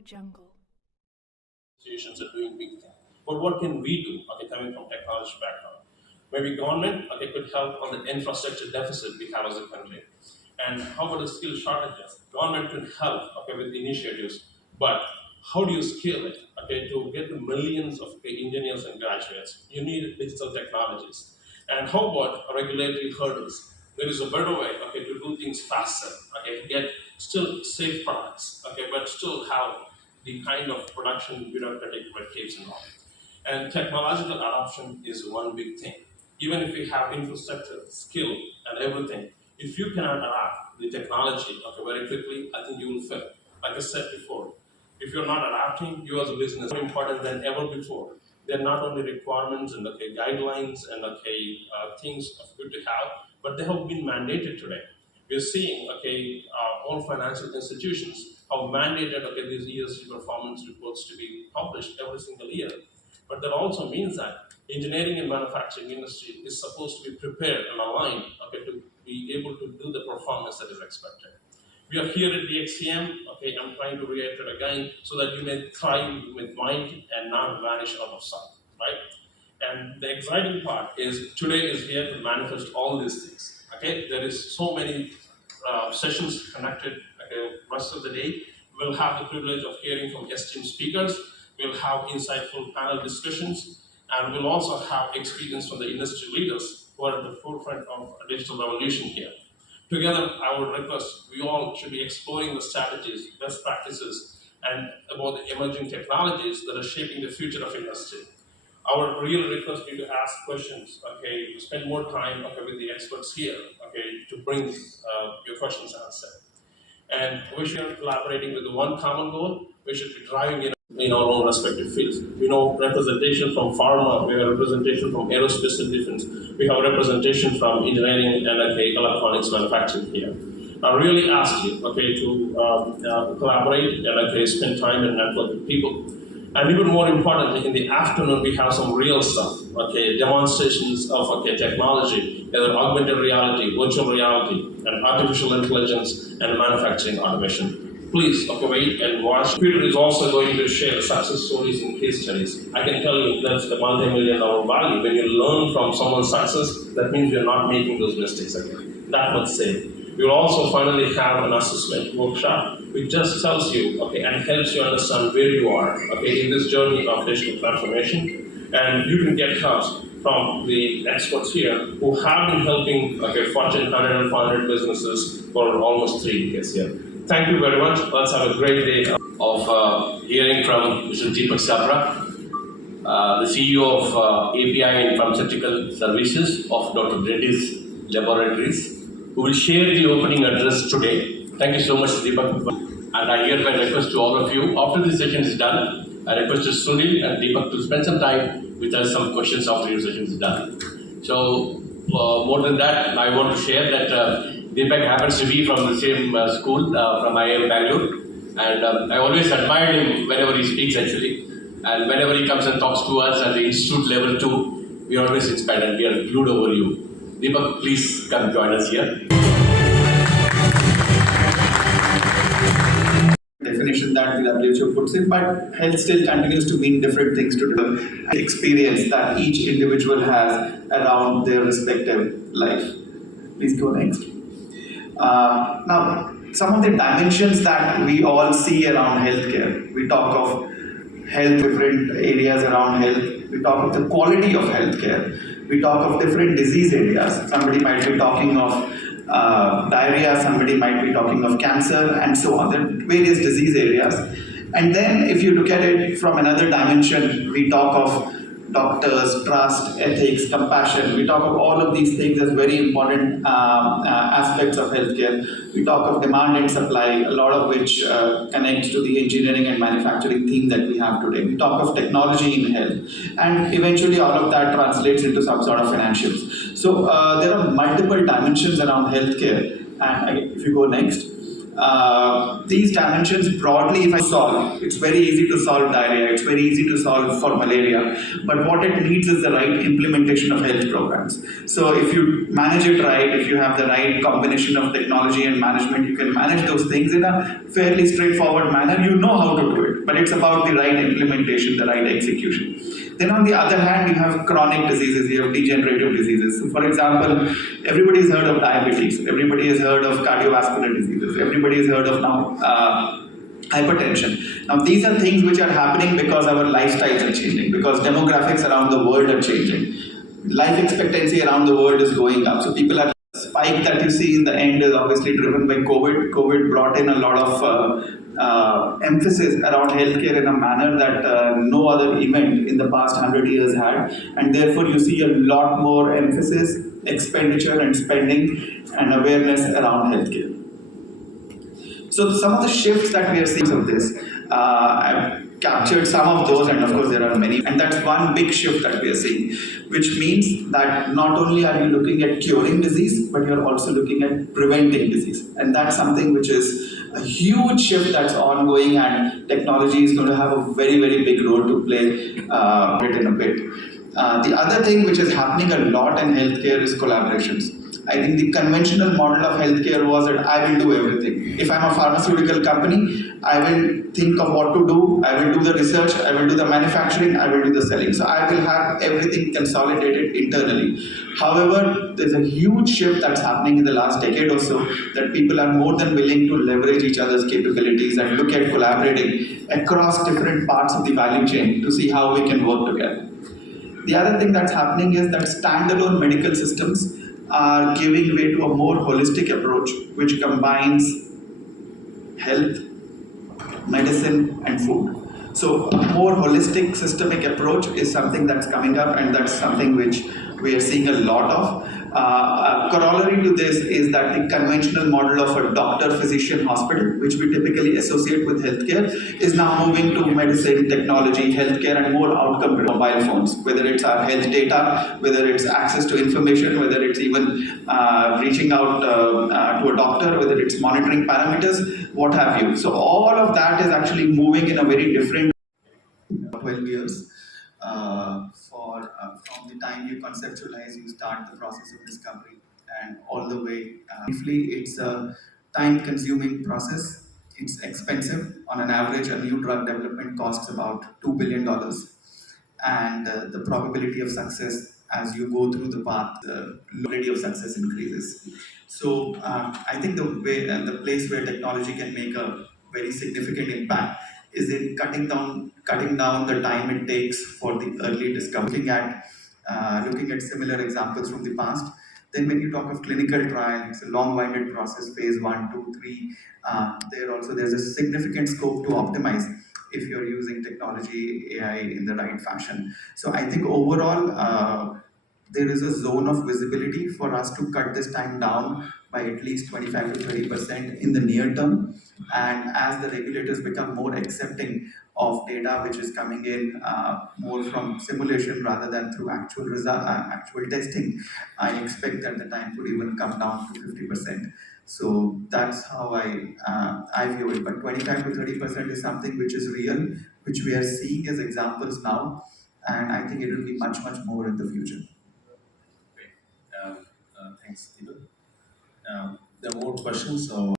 jungle. Institutions are doing big things. But what can we do, okay, coming from technology background? Maybe government, okay, could help on the infrastructure deficit we have as a country. And how about the skill shortages? Government could help, okay, with initiatives, but how do you scale it, okay, to get the millions of engineers and graduates? You need digital technologies. And how about regulatory hurdles? There is a better way, okay, to do things faster, okay, get still safe products, okay, but still have the kind of production bureaucratic red tapes and all. And technological adoption is one big thing. Even if you have infrastructure, skill, and everything, if you cannot adapt the technology, okay, very quickly, I think you will fail. Like I said before, if you're not adapting, you as a business are more important than ever before. They're not only requirements and okay guidelines and okay things of good to have, but they have been mandated today. We're seeing okay all financial institutions have mandated okay these ESG performance reports to be published every single year. But that also means that engineering and manufacturing industry is supposed to be prepared and aligned okay, to be able to do the performance that is expected. We are here at DXCM, okay, I'm trying to reiterate again so that you may thrive with mind and not vanish out of sight, right? And the exciting part is today is here to manifest all these things, okay? There is so many sessions connected, okay, rest of the day. We'll have the privilege of hearing from esteemed speakers. We'll have insightful panel discussions, and we'll also have experience from the industry leaders who are at the forefront of a digital revolution here. Together, I would request we all should be exploring the strategies, best practices, and about the emerging technologies that are shaping the future of industry. Our real request is to ask questions, okay, to spend more time okay, with the experts here, okay, to bring your questions answered. And we should be collaborating with the one common goal. We should be driving in our own respective fields. We know representation from pharma, we have representation from aerospace and defense, we have representation from engineering and okay, electronics manufacturing here. I really ask you, okay, to collaborate and okay, spend time and network with people. And even more importantly, in the afternoon, we have some real stuff, okay, demonstrations of okay, technology, either augmented reality, virtual reality, and artificial intelligence, and manufacturing automation. Please, okay, wait and watch. Peter is also going to share success stories and case studies. I can tell you that's the multi-million-dollar value. When you learn from someone's success, that means you're not making those mistakes again. That much say. We will also finally have an assessment workshop which just tells you, okay, and helps you understand where you are, okay, in this journey of digital transformation. And you can get help from the experts here who have been helping, okay, Fortune 100 and 500 businesses for almost 3 decades here. Thank you very much. Let's have a great day of hearing from Mr. Deepak Sabra, the CEO of API and Pharmaceutical Services of Dr. Reddy's Laboratories, who will share the opening address today. Thank you so much, Deepak. And I hereby request to all of you, after this session is done, I request to Sunil and Deepak to spend some time with us, some questions after your session is done. So, more than that, I want to share that Deepak happens to be from the same school, from IIM Bangalore. And I always admired him whenever he speaks, actually. And whenever he comes and talks to us at the institute level too, we are always inspired and we are glued over you. Deepak, please come join us here. Definition that the WHO puts in, but health still continues to mean different things to the experience that each individual has around their respective life. Please go next. Now, some of the dimensions that we all see around healthcare. We talk of health, different areas around health. We talk of the quality of healthcare. We talk of different disease areas. Somebody might be talking of diarrhea, somebody might be talking of cancer, and so on. There are various disease areas. And then if you look at it from another dimension, we talk of doctors, trust, ethics, compassion. We talk of all of these things as very important aspects of healthcare. We talk of demand and supply, a lot of which connects to the engineering and manufacturing theme that we have today. We talk of technology in health, and eventually all of that translates into some sort of financials. So there are multiple dimensions around healthcare, and if you go next, these dimensions broadly, if I solve, it's very easy to solve diarrhea, it's very easy to solve for malaria, but what it needs is the right implementation of health programs. So if you manage it right, if you have the right combination of technology and management, you can manage those things in a fairly straightforward manner. You know how to do it, but it's about the right implementation, the right execution. Then on the other hand, you have chronic diseases, you have degenerative diseases. So for example, everybody has heard of diabetes, everybody has heard of cardiovascular diseases, everybody has heard of now hypertension. Now these are things which are happening because our lifestyles are changing, because demographics around the world are changing. Life expectancy around the world is going up. So people are spike that you see in the end is obviously driven by COVID. COVID brought in a lot of emphasis around healthcare in a manner that no other event in the past 100 years had, and therefore you see a lot more emphasis, expenditure, and spending and awareness around healthcare. So some of the shifts that we are seeing of this, I've captured some of those, and of course there are many, and that's one big shift that we are seeing, which means that not only are you looking at curing disease, but you're also looking at preventing disease, and that's something which is a huge shift that's ongoing, and technology is going to have a very very big role to play it in a bit. The other thing which is happening a lot in healthcare is collaborations. I think the conventional model of healthcare was that I will do everything. If I'm a pharmaceutical company, I will think of what to do, I will do the research, I will do the manufacturing, I will do the selling. So I will have everything consolidated internally. However, there's a huge shift that's happening in the last decade or so that people are more than willing to leverage each other's capabilities and look at collaborating across different parts of the value chain to see how we can work together. The other thing that's happening is that standalone medical systems are giving way to a more holistic approach which combines health, medicine, and food. So, a more holistic systemic approach is something that's coming up, and that's something which we are seeing a lot of. A corollary to this is that the conventional model of a doctor physician hospital, which we typically associate with healthcare, is now moving to medicine, technology, healthcare, and more outcome mobile phones, whether it's our health data, whether it's access to information, whether it's even reaching out to a doctor, whether it's monitoring parameters, what have you. So all of that is actually moving in a very different 12 years. From the time you conceptualize, you start the process of discovery, and all the way. Briefly, it's a time-consuming process. It's expensive. On an average, a new drug development costs about $2 billion, and the probability of success as you go through the path, the probability of success increases. So I think the place where technology can make a very significant impact is in cutting down the time it takes for the early discovery. Looking at similar examples from the past. Then when you talk of clinical trial, it's a long-winded process, phase one, two, three. There's a significant scope to optimize if you're using technology, AI in the right fashion. So I think overall, there is a zone of visibility for us to cut this time down by at least 25 to 30% in the near term. And as the regulators become more accepting of data which is coming in more from simulation rather than through actual testing, I expect that the time could even come down to 50%. So that's how I view it. But 25 to 30% is something which is real, which we are seeing as examples now, and I think it will be much much more in the future. Great. Thanks, Deepak. There are more questions. So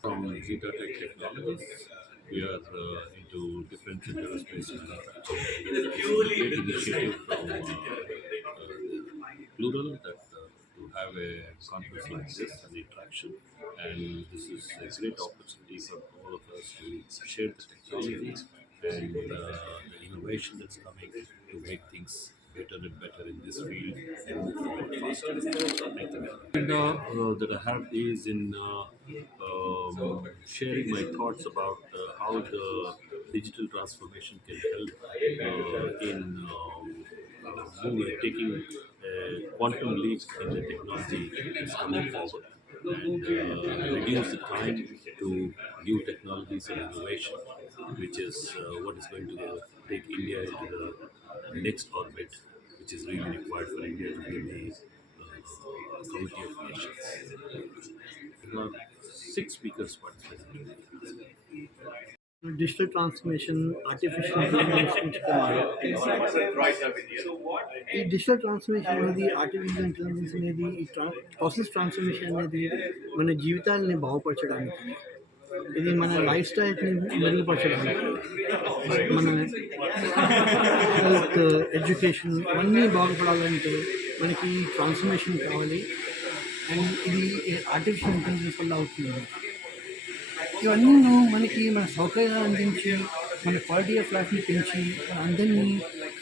from Zeta Tech Technologies. We are into defense and aerospace manufacturing. It is a great initiative from Plural that to have a conference like this and interaction. And this is a great opportunity for all of us to share the technology and the innovation that's coming to make things better and better in this field and move forward faster. That I have is in sharing my thoughts about how the digital transformation can help in taking a quantum leap in the technology that's coming forward and reduce the time to new technologies and innovation, which is what is going to take India into the next orbit, which is really required for India to be in the Committee of Nations. There were six speakers participating. Digital transformation, artificial intelligence ఈ digital transformation అనేది artificial intelligence అనేది ఈ process transformation అనేది మన జీవితాలని బాగుపరచడానికి, ఇది మన life స్టైల్ని మెరుగుపరచడానికి, మన హెల్త్, ఎడ్యుకేషన్ ఇవన్నీ బాగుపడాలంటే మనకి ట్రాన్స్ఫర్మేషన్ కావాలి. అండ్ ఇది ఆర్టిఫిషియల్ ఇంటెలిజెన్స్ వల్ల అవుతుంది. ఇవన్నీ మనకి మన సౌకర్యాలు అందించి, మన క్వాలిటీ ఆఫ్ లైఫ్ని పెంచి, మన అందరినీ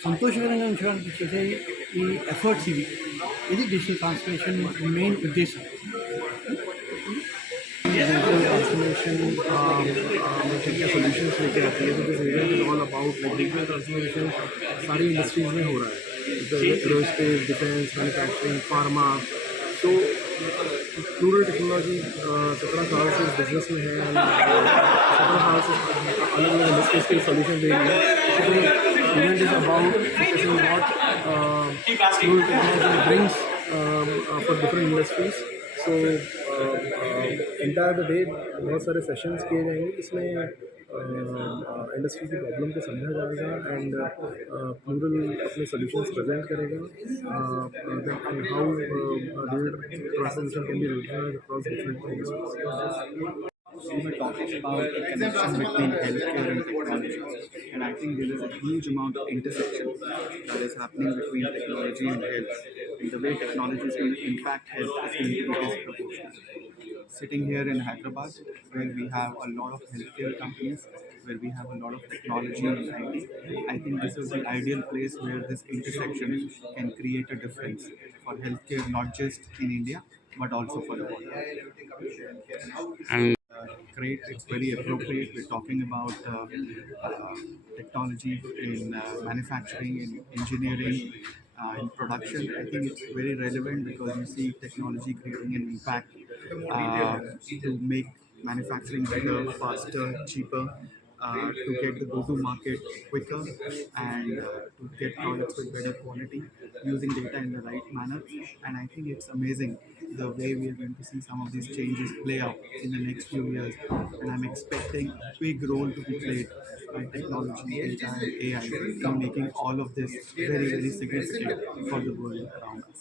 సంతోషకరంగా ఉంచడానికి చేసే ఈ ఎఫర్ట్స్ ఇది డిజిటల్ ట్రాన్స్ఫర్మేషన్ మెయిన్ ఉద్దేశం. Digital transformation, solutions लेके आती है. So this event is all about like digital transformation सारी इंडस्ट्रीज में हो रहा है, जैसे एरोस्पेस, डिफेंस, मैन्युफैक्चरिंग, फार्मा. सो प्लूरल टेक्नोलॉजी 17 साल से इस बिजनेस में है एंड 17 साल से अलग अलग इंडस्ट्रीज के सोल्यूशन दे रही है. Event is about focusing what plural technology brings for different industries. So entire the day बहुत सारे सेशंस किए जाएंगे जिसमें इंडस्ट्री की प्रॉब्लम को समझा जाएगा एंड प्लूरल अपने सॉल्यूशंस प्रेजेंट करेगा and how digital transformation can be revolutionised across different industries. We were talking about the connection between healthcare and technology, and I think there is a huge amount of intersection that is happening between technology and health. And the way technology is going to impact health is going to be disproportionate. Sitting here in Hyderabad, where we have a lot of healthcare companies, where we have a lot of technology and IT, I think this is the ideal place where this intersection can create a difference for healthcare, not just in India, but also for the world. Great, it's very appropriate. We're talking about technology in manufacturing, in engineering, in production. I think it's very relevant because you see technology creating an impact to make manufacturing better, faster, cheaper, to get the go-to market quicker, and to get products with better quality using data in the right manner. And I think it's amazing the way we are going to see some of these changes play out in the next few years. And I'm expecting a big role to be played by technology, data, and AI in making all of this very, very significant for the world around us.